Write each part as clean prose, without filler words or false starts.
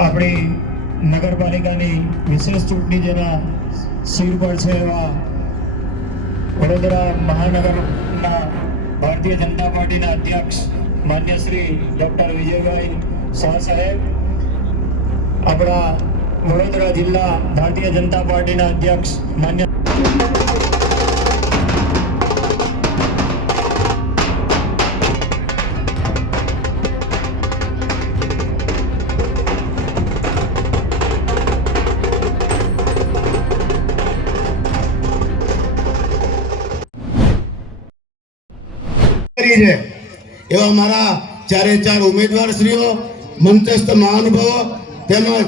આપણી નગરપાલિકાની વિશેષ ચૂંટણી જેના શિર પર છે એવા વડોદરા મહાનગરના ભારતીય જનતા પાર્ટીના અધ્યક્ષ માન્ય શ્રી ડૉક્ટર વિજયભાઈ શાહ સાહેબ, આપણા વડોદરા જિલ્લા ભારતીય જનતા પાર્ટીના અધ્યક્ષ માન્ય એવા મારા ચારે ચાર ઉમેદવાર શ્રીઓ, મંચસ્થ મહાનુભાવો તેમજ આ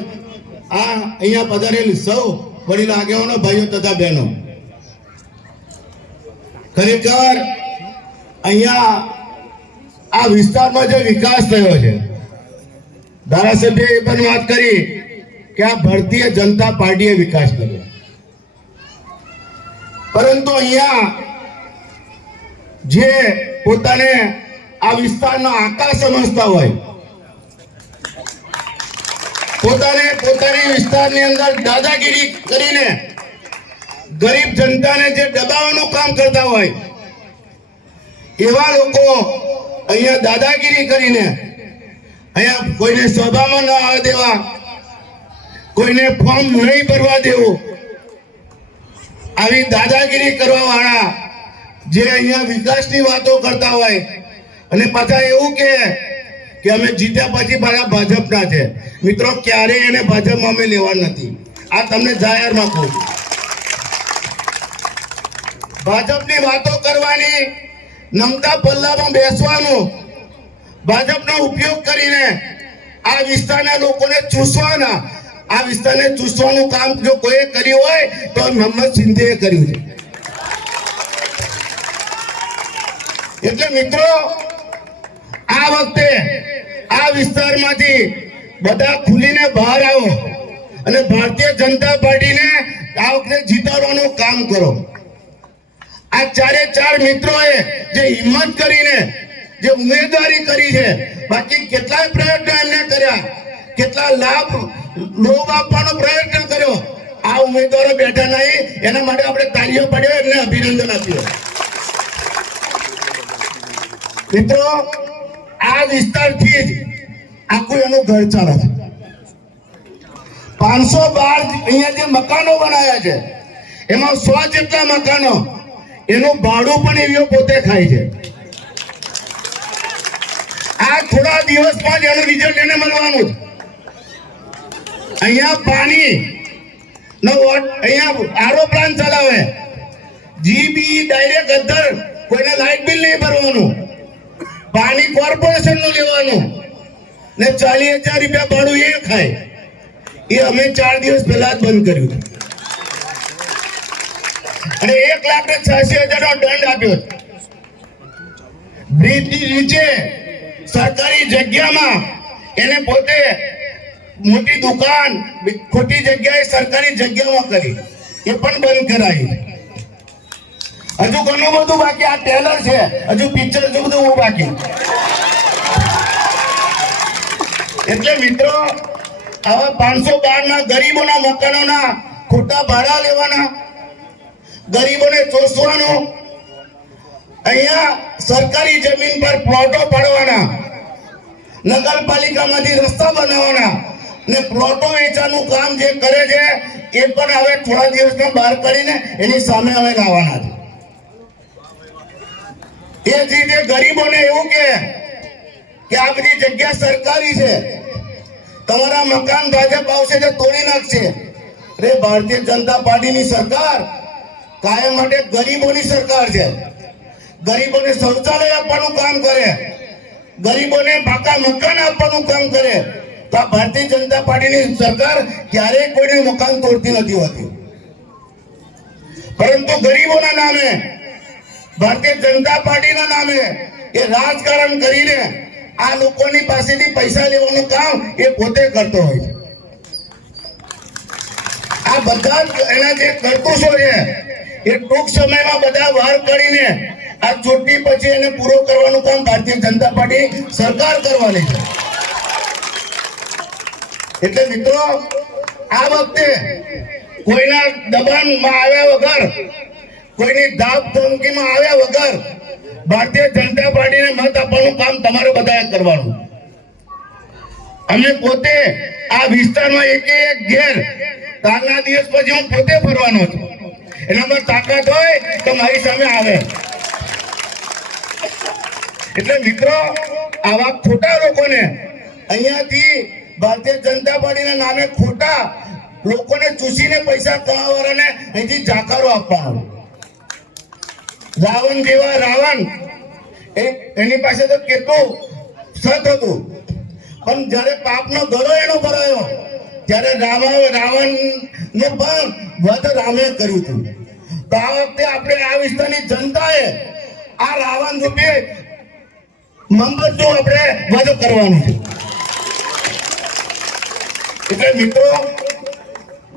અહીંયા પધારેલ સૌ વડીલ આગેવાનો, ભાઈઓ તથા બહેનો, ખરેખર અહીંયા આ વિસ્તારમાં જે વિકાસ થયો છે, ધારાસભ્યએ પણ વાત કરી કે આ ભારતીય જનતા પાર્ટીએ વિકાસ કર્યો, પરંતુ અહીંયા જે પોતાને આ વિસ્તારનો આકાશ સમજતા હોય, પોતાની વિસ્તારની અંદર દાદાગીરી કરીને ગરીબ જનતાને જે દબાવવાનું કામ કરતા હોય, એવા લોકો અહીંયા દાદાગીરી કરીને અહીંયા કોઈને સભામાં ન આવવા દેવા, કોઈને ફોર્મ નહીં ભરવા દેવું, આવી દાદાગીરી કરવા વાળા જે અહીંયા વિકાસની વાતો કરતા હોય અને પાછા એવું કે અમે જીત્યા પછી પાછા ભાજપના છે. મિત્રો, ક્યારેય એને ભાજપમાં અમે લેવા નથી. આ તમને જાહેરમાં કહું છું. ભાજપની વાતો કરવાની, નમતા પલ્લામાં બેસવાનું, ભાજપનો ઉપયોગ કરીને આ વિસ્તારના લોકોને ચૂસવાના, આ વિસ્તારને ચૂસવાનું કામ જો કોઈએ કર્યું હોય તો મોહમ્મદ સિંધીએ કર્યું છે. એટલે મિત્રો, આ વખતે આ વિસ્તારમાંથી બધા ખુલીને બહાર આવો અને ભારતીય જનતા પાર્ટીને આ વખતે જીતાડવાનું કામ કરો. આ ચારે ચાર મિત્રોએ જે હિંમત કરીને જે ઉમેદવારી કરી છે, બાકી કેટલાય પ્રયત્નો એમને કર્યા, કેટલા લોભ આપવાનો પ્રયત્ન કર્યો, આ ઉમેદવારો બેઠા નહીં, એના માટે આપણે તાળીઓ પાડ્યો, એમને અભિનંદન આપ્યો. મિત્રો, આ વિસ્તારથી જ આખું એનું ઘર ચાલે છે. 512 અહીંયા જે મકાનો બનાવ્યા છે, એમાં 100 જેટલા મકાનો એનું ભાડું પણ એવીઓ પોતે ખાય છે. આ થોડા દિવસમાં જ એનું રિઝલ્ટ એને મળવાનું છે. અહીંયા પાણી અહીંયા આરો પ્લાન્ટ ચલાવે, જીબી ડાયરેક્ટ અંદર, કોઈને લાઇટ બિલ નહીં ભરવાનું, પાણી કોર્પોરેશન નું લેવાનું ને 40,000 રૂપિયા ભાડું એ ખાય. એ અમે 4 દિવસ પહેલા જ બંધ કર્યું અને 1,86,000 નો દંડ આપ્યો. બ્રિજની નીચે સરકારી જગ્યામાં એને પોતે મોટી દુકાન ખોટી જગ્યાએ સરકારી જગ્યામાં કરી, એ પણ બંધ કરાવી. હજુ ઘણું બધું બાકી. આ ટેલર છે, હજુ પિક્ચર હજુ બધું બાકી. એટલે મિત્રો, આવા 512 ના ગરીબોના મકાનોના ખોટા ભાડા લેવાના, ગરીબોને ચોસવાનું, અહીંયા સરકારી જમીન પર પ્લોટો પાડવાના, નગરપાલિકામાંથી રસ્તા બનાવવાના ને પ્લોટો વેચવાનું કામ જે કરે છે, એ પણ હવે થોડા દિવસમાં બહાર કરીને એની સામે હવે લાવવાના છે. એ જ રીતે ગરીબોને એવું કે આ બધી જગ્યા સરકારી છે, તમારા મકાન ભાજપ આવશે તો તોડી નાખશે. અરે, ભારતીય જનતા પાર્ટીની સરકાર કાયમ માટે ગરીબોની સરકાર છે. ગરીબોને શૌચાલય આપવાનું કામ કરે, ગરીબોને પાકા મકાન આપવાનું કામ કરે. તો આ ભારતીય જનતા પાર્ટીની સરકાર ક્યારેય કોઈને મકાન તોડતી નથી હોતી, પરંતુ ગરીબોના નામે, ભારતીય જનતા પાર્ટીના નામે એ રાજકારણ કરીને આ લોકોની પાસેથી પૈસા લેવાનું કામ એ પોતે કરતો હોય છે. આ બધા એના જે કરતૂતો છે એ ટૂંક સમયમાં બધા વાર કરીને આ ચૂંટણી પછી એને પૂરો કરવાનું કામ ભારતીય જનતા પાર્ટી સરકાર કરવાની છે. એટલે મિત્રો આ વખતે કોઈના દબાણમાં આવ્યા વગર, કોઈની ધાક ધમકીમાં આવ્યા વગર ભારતીય જનતા પાર્ટીને મત આપવાનું કામ તમારે બધાએ કરવાનું. અમે પોતે આ વિસ્તારમાં એક ઘેર કાલના દિવસ પછી હું પોતે ફરવાનો છું. એનામાં તાકાત હોય તો મારી સામે આવે. એટલે મિત્રો આવા ખોટા લોકોને અહીંયાથી ભારતીય જનતા પાર્ટીના નામે ખોટા લોકોને ચૂસીને પૈસા કમાવાળાને અહીંથી જાકારો આપવાનો. રાવણ જેવા રાવણ એની પાસે તો કેટલું સત હતું, પણ જયારે પાપનો ગળો એનો ભરાયો ત્યારે રાવણને પણ વધ રામે કર્યું હતું. તો આ વખતે આપણે આ વિસ્તારની જનતાએ આ રાવણ રૂપે મંગળનું આપણે વધ કરવાનું છે. એટલે મિત્રો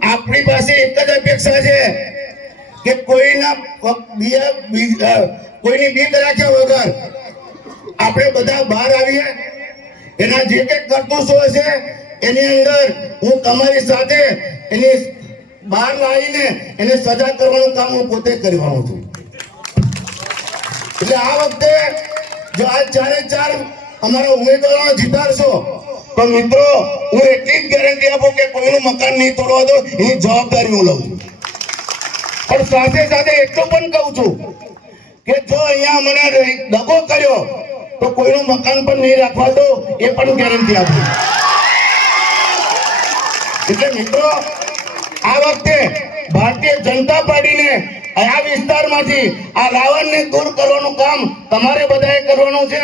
આપણી પાસે એક જ અપેક્ષા છે કે કોઈની બીક રાખ્યા વગર આપણે બધા બહાર આવીએ. એના જે કંઈક કરતૂતો હશે એની અંદર હું તમારી સાથે એની બહાર લાવીને એને સજા કરવાનું કામ હું પોતે કરવાનું છું. એટલે આ વખતે જો આ ચારે ચાર અમારા ઉમેદવારોને જીતાડશો તો મિત્રો હું એટલી જ ગેરંટી આપું કે કોઈનું મકાન નહીં તોડવા દો, એની જવાબદારી હું લઉં છું. પણ સાથે સાથે એટલું પણ કહું છું કે જો અહીંયા મને દગો કર્યો તો કોઈનું મકાન પણ નહીં રાખવા દો, એ પણ ગેરંટી આપું. એટલે મિત્રો આ વખતે ભારતીય જનતા પાર્ટીને આ વિસ્તારમાંથી આ રાવણને દૂર કરવાનું કામ તમારે બધાએ કરવાનું છે.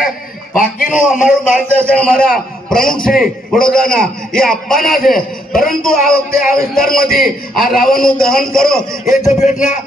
બાકીનું અમારું માર્ગદર્શન અમારા પ્રમુખ શ્રી વડોદરાના એ આપવાના છે. પરંતુ આ વખતે આ વિસ્તારમાંથી આ રાવણનું દહન કરો એ ઝપેટના